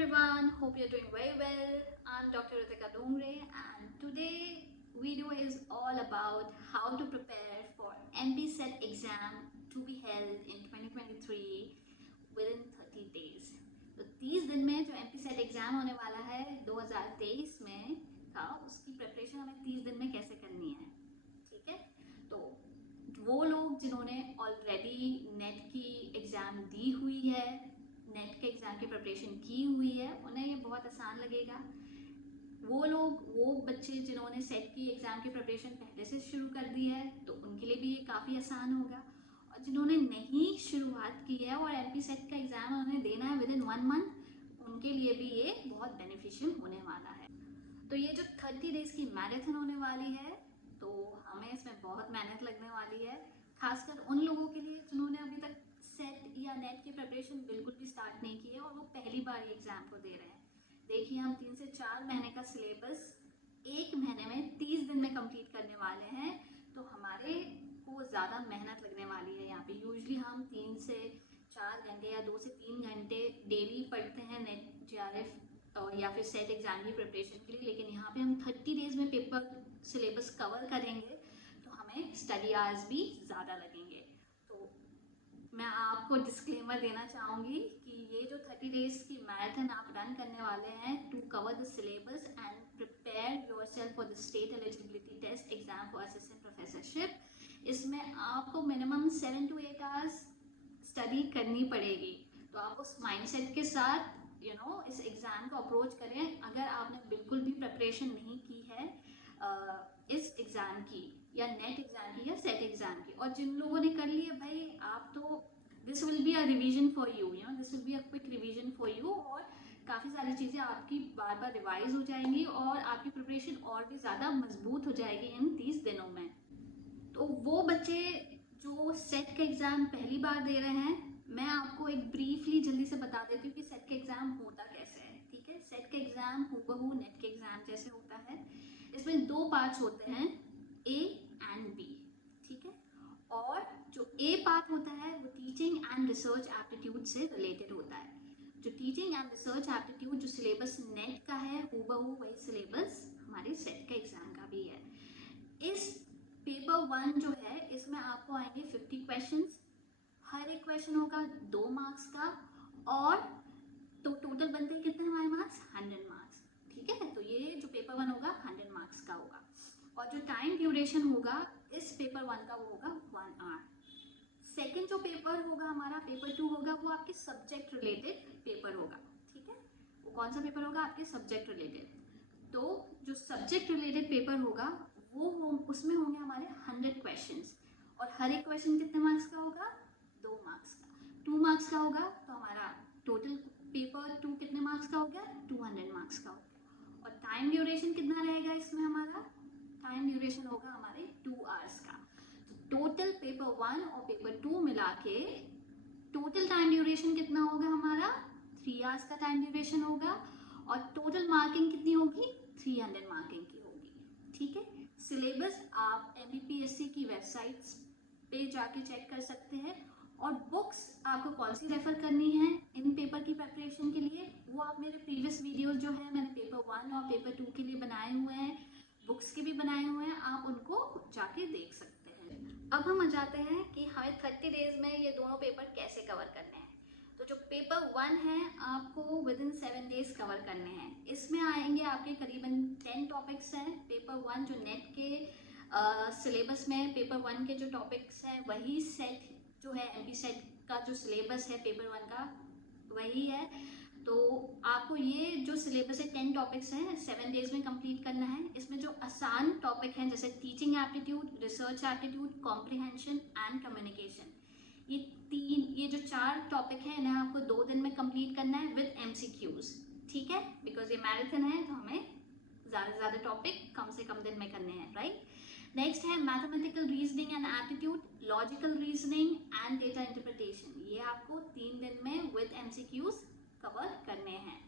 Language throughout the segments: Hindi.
everyone, hope you're doing very well. I'm Dr. Ritika Dongre and today video is all about how to prepare for MPSET exam to be held in 2023 within 30 days. तो 30 दिन में जो MPSET एग्जाम होने वाला है 2023 में का उसकी प्रिपरेशन हमें 30 दिन में कैसे करनी है, ठीक है। तो वो लोग जिन्होंने ऑलरेडी नेट की एग्ज़ाम दी हुई है, नेट के एग्ज़ाम की प्रिपरेशन की हुई है, उन्हें ये बहुत आसान लगेगा। वो बच्चे जिन्होंने सेट की एग्ज़ाम की प्रिपरेशन पहले से शुरू कर दी है तो उनके लिए भी ये काफ़ी आसान होगा। और जिन्होंने नहीं शुरुआत की है और MP सेट का एग्ज़ाम उन्हें देना है विद इन 1 मंथ, उनके लिए भी ये बहुत बेनिफिशियल होने वाला है। तो ये जो 30 डेज़ की मैराथन होने वाली है तो हमें इसमें बहुत मेहनत लगने वाली है, खासकर उन लोगों के लिए जिन्होंने अभी तक सेट या नेट की प्रिपरेशन बिल्कुल भी स्टार्ट नहीं की है और वो पहली बार ये एग्ज़ाम को दे रहे हैं। देखिए, हम 3 से 4 महीने का सिलेबस 1 महीने में 30 दिन में कंप्लीट करने वाले हैं, तो हमारे को ज़्यादा मेहनत लगने वाली है। यहाँ पे यूजली हम 3 से 4 घंटे या 2 से 3 घंटे डेली पढ़ते हैं नेट JRF और या फिर सेट एग्ज़ाम की प्रिपरेशन के लिए, लेकिन यहाँ पे हम 30 डेज़ में पेपर सिलेबस कवर करेंगे तो हमें स्टडी आवर्स भी ज़्यादा लगेंगे। तो मैं आपको डिस्क्लेमर देना चाहूँगी कि ये जो 30 डेज़ की मैराथन आप रन करने वाले हैं to cover the syllabus and prepare yourself for the state eligibility test exam for assistant professorship, इसमें आपको मिनिमम 7 to 8 आवर्स स्टडी करनी पड़ेगी। तो आप उस माइंडसेट के साथ इस एग्ज़ाम को अप्रोच करें। अगर आपने बिल्कुल भी प्रिपरेशन नहीं की है इस एग्ज़ाम की या नेट एग्ज़ाम की या सेट एग्ज़ाम की, और जिन लोगों ने कर ली है भाई, आप तो this will be a revision for you, this will be a quick revision for you, और काफ़ी सारी चीज़ें आपकी बार बार रिवाइज हो जाएंगी और आपकी प्रिपरेशन और भी ज़्यादा मजबूत हो जाएगी इन 30 दिनों में। तो वो बच्चे जो सेट का एग्ज़ाम पहली बार दे रहे हैं, मैं आपको एक ब्रीफली जल्दी से बता देती हूँ कि सेट का एग्ज़ाम होता कैसे है, ठीक है। सेट का एग्ज़ाम हूबहू नेट के एग्ज़ाम जैसे होता है। इसमें 2 पार्ट्स होते हैं, A एंड B, ठीक है। और जो A पार्ट होता है वो टीचिंग एंड रिसर्च एप्टीट्यूड से रिलेटेड होता है। जो टीचिंग एंड रिसर्च एप्टीट्यूड जो सिलेबस नेट का है हूबहू वही सिलेबस हमारे सेट का एग्ज़ाम का भी है। इस पेपर 1 जो है इसमें आपको आएंगे 50 क्वेश्चंस, हर एक क्वेश्चन होगा 2 मार्क्स का, और तो टोटल बनते हैं कितने हमारे मार्क्स, 100 मार्क्स, ठीक है। तो ये जो पेपर 1 होगा 100 मार्क्स का होगा, और जो टाइम ड्यूरेशन होगा इस पेपर 1 का वो होगा 1 आवर। सेकेंड जो पेपर होगा हमारा पेपर 2 होगा, वो आपके सब्जेक्ट रिलेटेड पेपर होगा, ठीक है। वो कौन सा पेपर होगा, आपके सब्जेक्ट रिलेटेड। तो जो सब्जेक्ट रिलेटेड पेपर होगा उसमें होंगे हमारे 100 क्वेश्चंस, और हर एक क्वेश्चन कितने मार्क्स का होगा, 2 मार्क्स का। 2 मार्क्स का होगा तो हमारा टोटल पेपर 2 कितने मार्क्स का हो गया, 200 मार्क्स का हो गया। और टाइम ड्यूरेशन कितना रहेगा इसमें, हमारा टाइम ड्यूरेशन होगा हमारे 2 आवर्स का। तो टोटल पेपर 1 और पेपर 2 मिला के टोटल टाइम ड्यूरेशन कितना होगा हमारा, 3 आवर्स का टाइम ड्यूरेशन होगा, और टोटल मार्किंग कितनी होगी, 300 मार्किंग की होगी, ठीक है। सिलेबस आप MPSC की वेबसाइट्स पे जाके चेक कर सकते हैं, और बुक्स आपको कौन सी रेफ़र करनी है इन पेपर की प्रिपरेशन के लिए, वो आप मेरे प्रीवियस वीडियोस जो है मैंने पेपर 1 और पेपर 2 के लिए बनाए हुए हैं, बुक्स के भी बनाए हुए हैं, आप उनको जाके देख सकते हैं। अब हम आ जाते हैं कि हमें 30 डेज़ में ये दोनों पेपर कैसे कवर करने हैं। तो जो पेपर 1 है आपको विद इन 7 डेज़ कवर करने हैं। इसमें आएंगे आपके करीबन 10 टॉपिक्स हैं। पेपर 1 जो नेट के सिलेबस में पेपर 1 के जो टॉपिक्स हैं वही सेट जो है MP सेट का जो सिलेबस है पेपर 1 का वही है। तो आपको ये जो सिलेबस है 10 टॉपिक्स हैं 7 डेज़ में कंप्लीट करना है। इसमें जो आसान टॉपिक हैं जैसे teaching aptitude, research aptitude, comprehension and communication, ये जो 4 टॉपिक हैं इन्हें आपको 2 दिन में कंप्लीट करना है विद MCQs, ठीक है। बिकॉज ये मैराथन है तो हमें ज़्यादा से ज़्यादा टॉपिक कम से कम दिन में करने हैं, राइट। नेक्स्ट है mathematical reasoning and aptitude, logical reasoning and data interpretation, ये आपको 3 दिन में विद MCQs कवर करने हैं।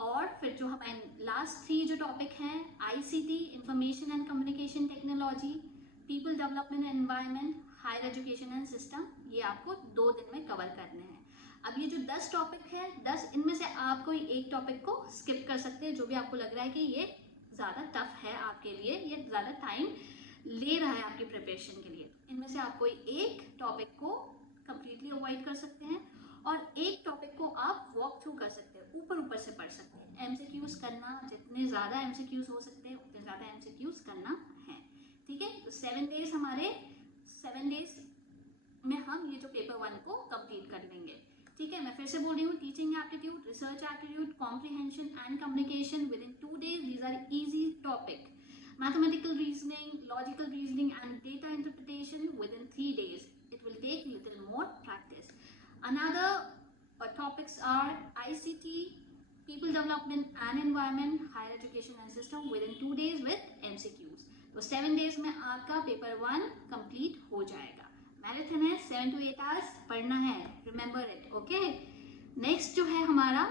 और फिर जो हमारे लास्ट 3 जो टॉपिक हैं ICT, information and communication technology, people development and environment, higher education and system, ये आपको 2 दिन में कवर करने हैं। अब ये जो 10 टॉपिक है, 10 इनमें से आप कोई एक टॉपिक को स्किप कर सकते हैं जो भी आपको लग रहा है कि ये ज़्यादा टफ है आपके लिए, ये ज़्यादा टाइम ले रहा है आपकी प्रिपरेशन के लिए। इनमें से आप कोई एक टॉपिक को कम्प्लीटली अवॉइड कर सकते हैं और एक टॉपिक को आप वॉक थ्रू कर सकते हैं, ऊपर ऊपर से पढ़ सकते हैं। एमसीक्यूज करना, जितने ज़्यादा एमसीक्यूज हो सकते हैं उतने ज़्यादा एमसीक्यूज करना है, ठीक है। तो 7 डेज हमारे 7 डेज में हम ये जो पेपर 1 को कंप्लीट कर लेंगे, ठीक है। मैं फिर से बोल रही हूँ, teaching aptitude, research aptitude, comprehension and communication with in 2 days, these are easy topic. Mathematical reasoning, logical reasoning and data interpretation within 3 days. It will take little more practice. Another topics are ICT, people development and environment, higher education and system within 2 days with MCQs. तो 7 days में आपका पेपर 1 कंप्लीट हो जाएगा। मैराथन है, 7 to 8 hours पढ़ना है, रिमेंबर इट, ओके। नेक्स्ट जो है हमारा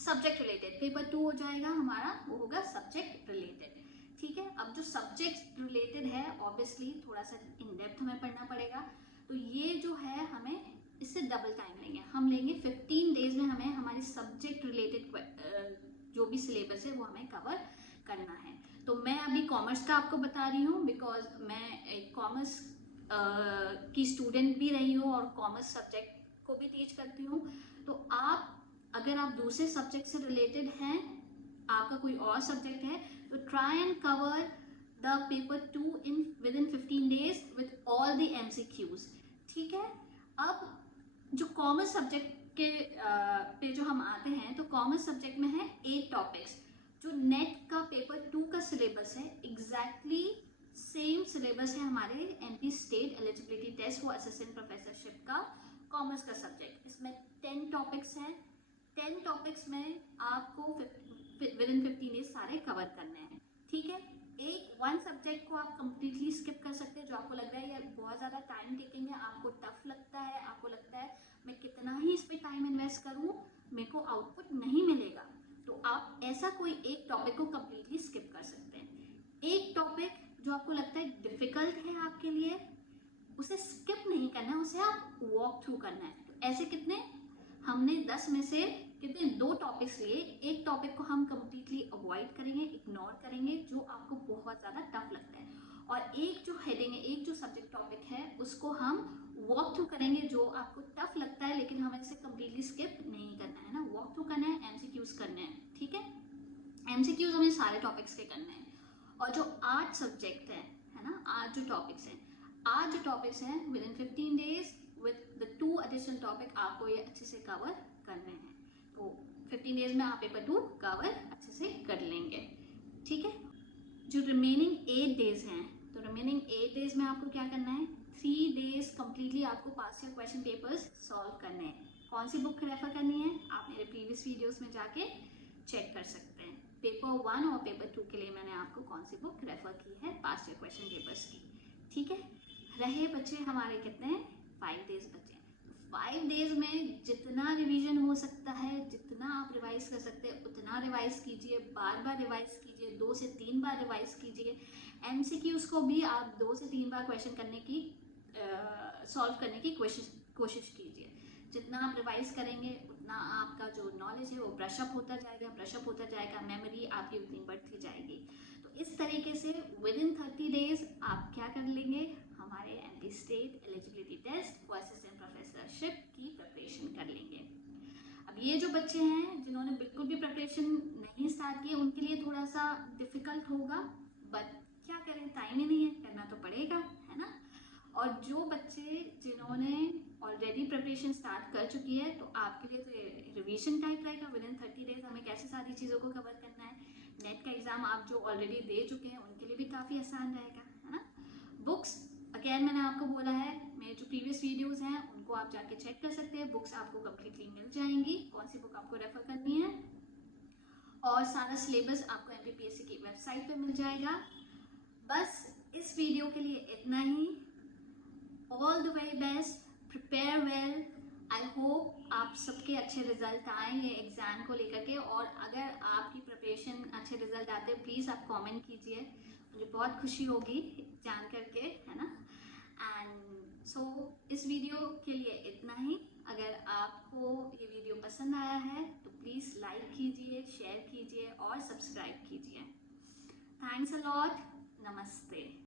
सब्जेक्ट रिलेटेड, पेपर 2 हो जाएगा हमारा, वो होगा सब्जेक्ट रिलेटेड, ठीक है। अब जो सब्जेक्ट रिलेटेड है ऑब्वियसली थोड़ा सा इन डेप्थ हमें पढ़ना पड़ेगा, तो ये जो है हमें इससे डबल टाइम लेंगे, हम लेंगे 15 डेज में हमें हमारी सब्जेक्ट रिलेटेड जो भी सिलेबस है वो हमें कवर करना है। तो मैं अभी कॉमर्स का आपको बता रही हूँ बिकॉज मैं एक कॉमर्स की स्टूडेंट भी रही हूँ और कॉमर्स सब्जेक्ट को भी टीच करती हूँ। तो आप अगर आप दूसरे सब्जेक्ट से रिलेटेड हैं, आपका कोई और सब्जेक्ट है, तो try and cover the paper 2 in with in 15 days with all the MCQs, ठीक है। अब जो कॉमर्स सब्जेक्ट के पे जो हम आते हैं, तो कॉमर्स सब्जेक्ट में है 8 टॉपिक्स। जो नेट का पेपर 2 का सिलेबस है एग्जैक्टली सेम सिलेबस है हमारे MP state eligibility test for assistant professorship का कॉमर्स का सब्जेक्ट। इसमें 10 टॉपिक्स हैं, 10 टॉपिक्स में आपको विद इन 15 डेज सारे कवर करने हैं, ठीक है। वन सब्जेक्ट को आप कम्प्लीटली स्किप कर सकते हैं जो आपको लग रहा है यार बहुत ज़्यादा टाइम टेकिंग है, आपको टफ लगता है, आपको लगता है मैं कितना ही इस पर टाइम इन्वेस्ट करूँ मेरे को आउटपुट नहीं मिलेगा, तो आप ऐसा कोई एक टॉपिक को कम्प्लीटली स्किप कर सकते हैं। एक टॉपिक जो आपको लगता है डिफ़िकल्ट है आपके लिए, उसे स्किप नहीं करना है, उसे आप वॉक थ्रू करना है। तो ऐसे कितने, हमने 10 में से कितने 2 टॉपिक्स लिए, एक टॉपिक को हम कम्प्लीटली अवॉइड करेंगे, इग्नोर करेंगे जो आपको बहुत ज़्यादा टफ लगता है, और एक जो हेडिंग है, एक जो सब्जेक्ट टॉपिक है उसको हम वॉक थ्रू करेंगे जो आपको टफ लगता है लेकिन हमें इसे कम्प्लीटली स्किप नहीं करना है ना, वॉक थ्रू करना है, MCQs करने हैं, ठीक है। MCQs हमें सारे टॉपिक्स के करने हैं। और जो 8 सब्जेक्ट है ना, 8 जो टॉपिक्स हैं, 8 जो टॉपिक्स हैं with in 15 days with the 2 additional topic आपको ये अच्छे से कवर करने हैं। तो 15 डेज में आप पेपर 2 कवर अच्छे से कर लेंगे, ठीक है। जो रिमेनिंग 8 डेज हैं, तो रिमेनिंग 8 डेज में आपको क्या करना है, 3 days कम्प्लीटली आपको पास ईयर क्वेश्चन पेपर्स सॉल्व करने हैं। कौन सी बुक रेफर करनी है, आप मेरे प्रीवियस वीडियोस में जाके चेक कर सकते हैं। पेपर 1 और पेपर 2 के लिए मैंने आपको कौन सी बुक रेफर की है पास ईयर क्वेश्चन पेपर्स की, ठीक है। रहे बच्चे हमारे कितने हैं, 5 days बचे। 5 days में जितना रिवीजन हो सकता है, जितना आप रिवाइज कर सकते हैं उतना रिवाइज कीजिए, बार बार रिवाइज कीजिए, 2 से 3 बार रिवाइज कीजिए। MCQs को भी आप 2 से 3 बार क्वेश्चन करने की सॉल्व करने की कोशिश कीजिए। जितना आप रिवाइज करेंगे उतना आपका जो नॉलेज है वो ब्रशअप होता जाएगा, मेमोरी आपकी उतनी बढ़ती जाएगी। तो इस तरीके से विद इन 30 days आप क्या कर लेंगे, हमारे MP state eligibility test for assistant professorship की प्रिपरेशन कर लेंगे। अब ये जो बच्चे हैं जिन्होंने बिल्कुल भी प्रिपरेशन नहीं स्टार्ट की, उनके लिए थोड़ा सा डिफ़िकल्ट होगा, बट क्या करें, टाइम ही नहीं है, करना तो पड़ेगा, है ना। और जो बच्चे जिन्होंने ऑलरेडी प्रिपरेशन स्टार्ट कर चुकी है, तो आपके लिए तो रिवीजन टाइप रहेगा। विद इन 30 days हमें कैसे सारी चीज़ों को कवर करना है। नेट का एग्ज़ाम आप जो ऑलरेडी दे चुके हैं उनके लिए भी काफ़ी आसान रहेगा, है ना। बुक्स अगेन मैंने आपको बोला है, मेरे जो प्रीवियस वीडियोस हैं उनको आप जाके चेक कर सकते हैं, बुक्स आपको कम्प्लीटली मिल जाएंगी, कौन सी बुक आपको रेफर करनी है, और सारा सिलेबस आपको MPPSC की वेबसाइट पे मिल जाएगा। बस इस वीडियो के लिए इतना ही। All the very best, prepare well. I hope आप सबके अच्छे रिजल्ट आए ये एग्ज़ाम को लेकर के, और अगर आपकी प्रिपरेशन अच्छे रिजल्ट आते हैं प्लीज़ आप कमेंट कीजिए, मुझे बहुत खुशी होगी जान करके, है ना। एंड सो इस वीडियो के लिए इतना ही। अगर आपको ये वीडियो पसंद आया है तो प्लीज़ लाइक कीजिए, शेयर कीजिए और सब्सक्राइब कीजिए। Thanks a lot. नमस्ते।